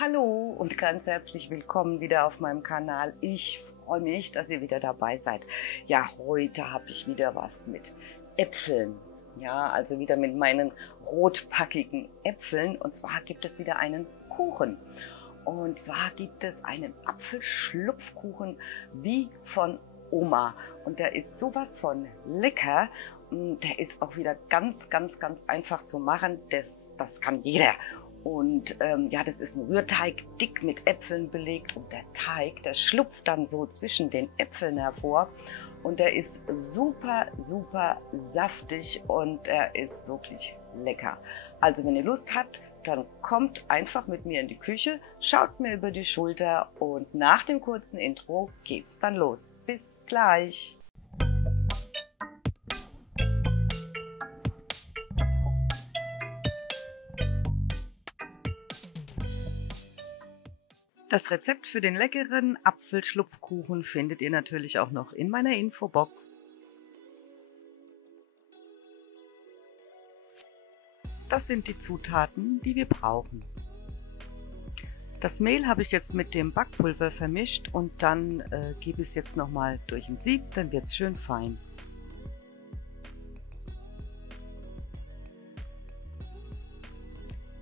Hallo und ganz herzlich willkommen wieder auf meinem Kanal. Ich freue mich, dass ihr wieder dabei seid. Ja, heute habe ich wieder was mit Äpfeln. Ja, also wieder mit meinen rotpackigen Äpfeln. Und zwar gibt es wieder einen Kuchen. Und zwar gibt es einen Apfelschlupfkuchen wie von Oma. Und der ist sowas von lecker. Und der ist auch wieder ganz einfach zu machen. Das kann jeder. Und ja, das ist ein Rührteig, dick mit Äpfeln belegt, und der Teig, der schlupft dann so zwischen den Äpfeln hervor und der ist super saftig und er ist wirklich lecker. Also wenn ihr Lust habt, dann kommt einfach mit mir in die Küche, schaut mir über die Schulter und nach dem kurzen Intro geht's dann los. Bis gleich! Das Rezept für den leckeren Apfelschlupfkuchen findet ihr natürlich auch noch in meiner Infobox. Das sind die Zutaten, die wir brauchen. Das Mehl habe ich jetzt mit dem Backpulver vermischt und dann gebe ich es jetzt nochmal durch ein Sieb, dann wird es schön fein.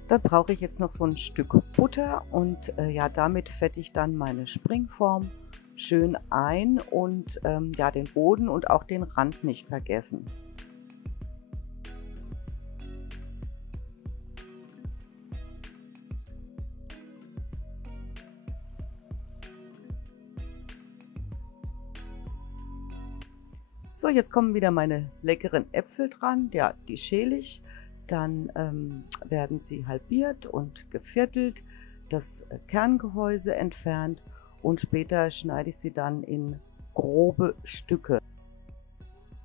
Da brauche ich jetzt noch so ein Stück Butter und ja, damit fette ich dann meine Springform schön ein und ja, den Boden und auch den Rand nicht vergessen. So, jetzt kommen wieder meine leckeren Äpfel dran. Ja, die schäle ich. Dann werden sie halbiert und geviertelt, das Kerngehäuse entfernt und später schneide ich sie dann in grobe Stücke.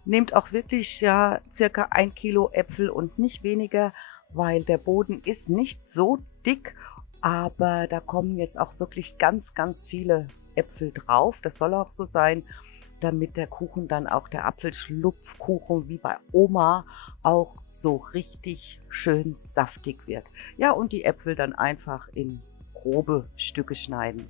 Nehmt auch wirklich ja circa 1 Kilo Äpfel und nicht weniger, weil der Boden ist nicht so dick, aber da kommen jetzt auch wirklich ganz viele Äpfel drauf. Das soll auch so sein, damit der Kuchen dann auch, der Apfelschlupfkuchen wie bei Oma, auch so richtig schön saftig wird. Ja, und die Äpfel dann einfach in grobe Stücke schneiden.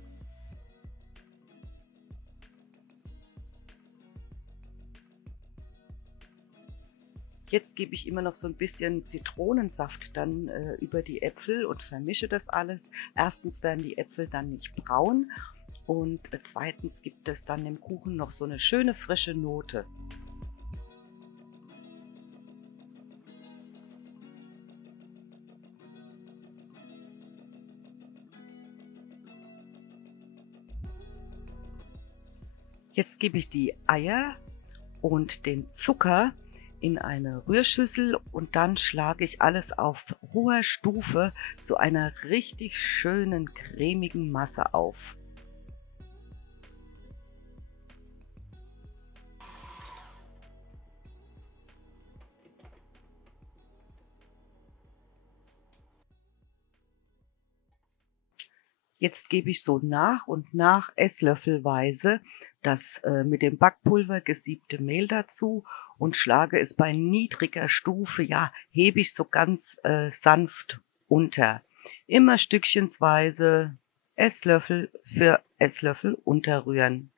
Jetzt gebe ich immer noch so ein bisschen Zitronensaft dann über die Äpfel und vermische das alles. Erstens werden die Äpfel dann nicht braun. Und zweitens gibt es dann dem Kuchen noch so eine schöne frische Note. Jetzt gebe ich die Eier und den Zucker in eine Rührschüssel und dann schlage ich alles auf hoher Stufe zu einer richtig schönen cremigen Masse auf. Jetzt gebe ich so nach und nach esslöffelweise das mit dem Backpulver gesiebte Mehl dazu und schlage es bei niedriger Stufe, ja, hebe ich so ganz sanft unter. Immer stückchensweise Esslöffel für Esslöffel unterrühren.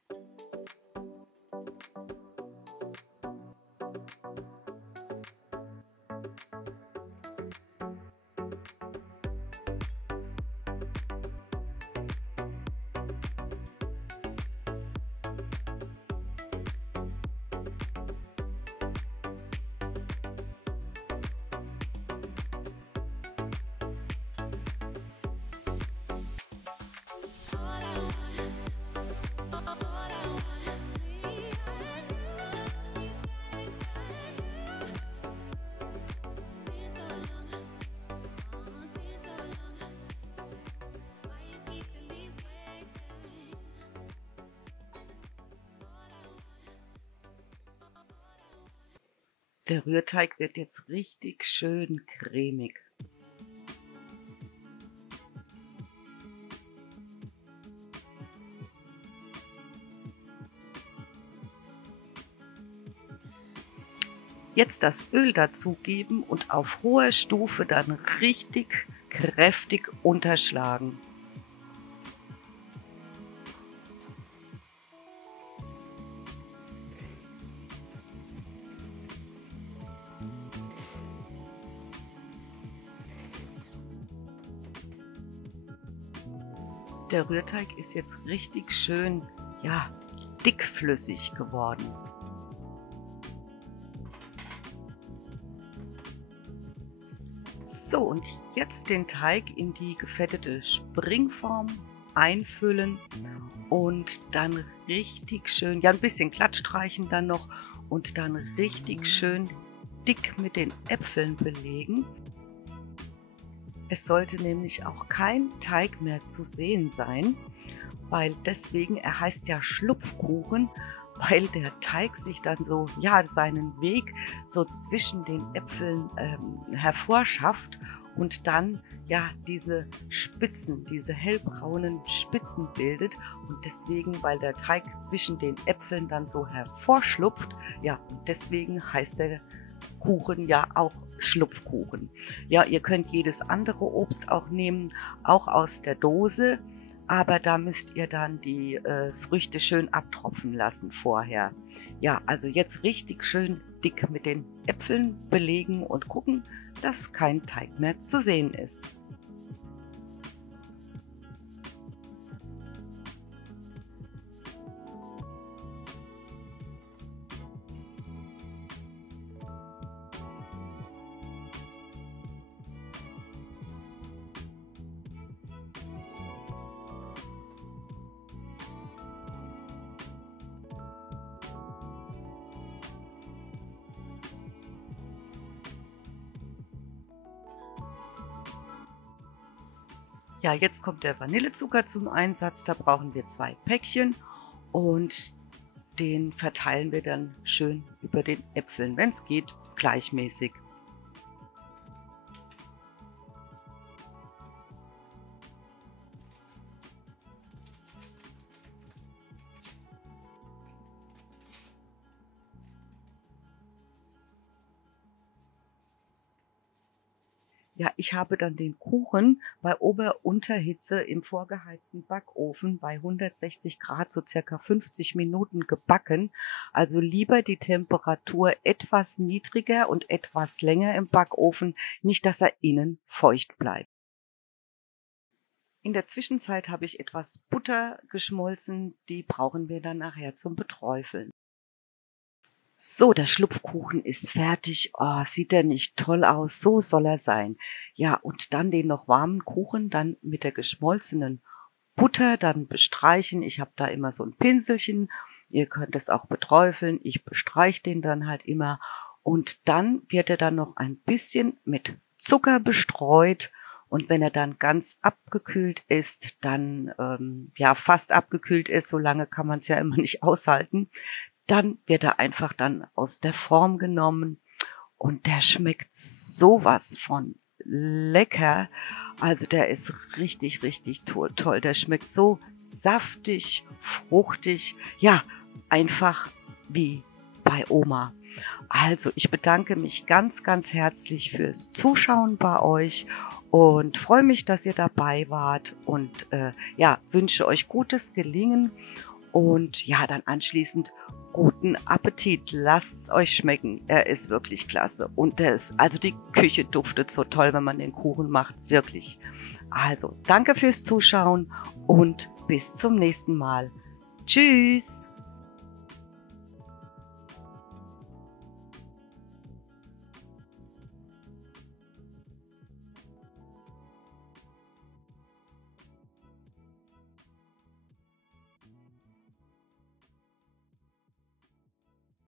Der Rührteig wird jetzt richtig schön cremig. Jetzt das Öl dazugeben und auf hoher Stufe dann richtig kräftig unterschlagen. Der Rührteig ist jetzt richtig schön, ja, dickflüssig geworden. So, und jetzt den Teig in die gefettete Springform einfüllen und dann richtig schön, ja, ein bisschen glatt streichen dann noch und dann richtig schön dick mit den Äpfeln belegen. Es sollte nämlich auch kein Teig mehr zu sehen sein, weil deswegen, er heißt ja Schlupfkuchen, weil der Teig sich dann so, ja, seinen Weg so zwischen den Äpfeln hervorschafft und dann ja diese Spitzen, diese hellbraunen Spitzen bildet. Und deswegen, weil der Teig zwischen den Äpfeln dann so hervorschlupft, ja, und deswegen heißt der Kuchen ja auch Schlupfkuchen. Ja, ihr könnt jedes andere Obst auch nehmen, auch aus der Dose, aber da müsst ihr dann die Früchte schön abtropfen lassen vorher. Ja, also jetzt richtig schön dick mit den Äpfeln belegen und gucken, dass kein Teig mehr zu sehen ist. Ja, jetzt kommt der Vanillezucker zum Einsatz. Da brauchen wir 2 Päckchen und den verteilen wir dann schön über den Äpfeln, wenn es geht, gleichmäßig. Ja, ich habe dann den Kuchen bei Ober-Unterhitze im vorgeheizten Backofen bei 160 Grad so circa 50 Minuten gebacken. Also lieber die Temperatur etwas niedriger und etwas länger im Backofen, nicht dass er innen feucht bleibt. In der Zwischenzeit habe ich etwas Butter geschmolzen, die brauchen wir dann nachher zum Beträufeln. So, der Schlupfkuchen ist fertig. Oh, sieht der nicht toll aus? So soll er sein. Ja, und dann den noch warmen Kuchen dann mit der geschmolzenen Butter dann bestreichen. Ich habe da immer so ein Pinselchen. Ihr könnt es auch beträufeln. Ich bestreiche den dann halt immer. Und dann wird er dann noch ein bisschen mit Zucker bestreut. Und wenn er dann ganz abgekühlt ist, dann ja fast abgekühlt ist, so lange kann man es ja immer nicht aushalten, dann wird er einfach dann aus der Form genommen und der schmeckt sowas von lecker. Also der ist richtig, richtig toll. Der schmeckt so saftig, fruchtig, ja, einfach wie bei Oma. Also ich bedanke mich ganz, ganz herzlich fürs Zuschauen bei euch und freue mich, dass ihr dabei wart und ja, wünsche euch gutes Gelingen und ja, dann anschließend guten Appetit. Lasst's euch schmecken. Er ist wirklich klasse. Und also die Küche duftet so toll, wenn man den Kuchen macht. Wirklich. Also, danke fürs Zuschauen und bis zum nächsten Mal. Tschüss!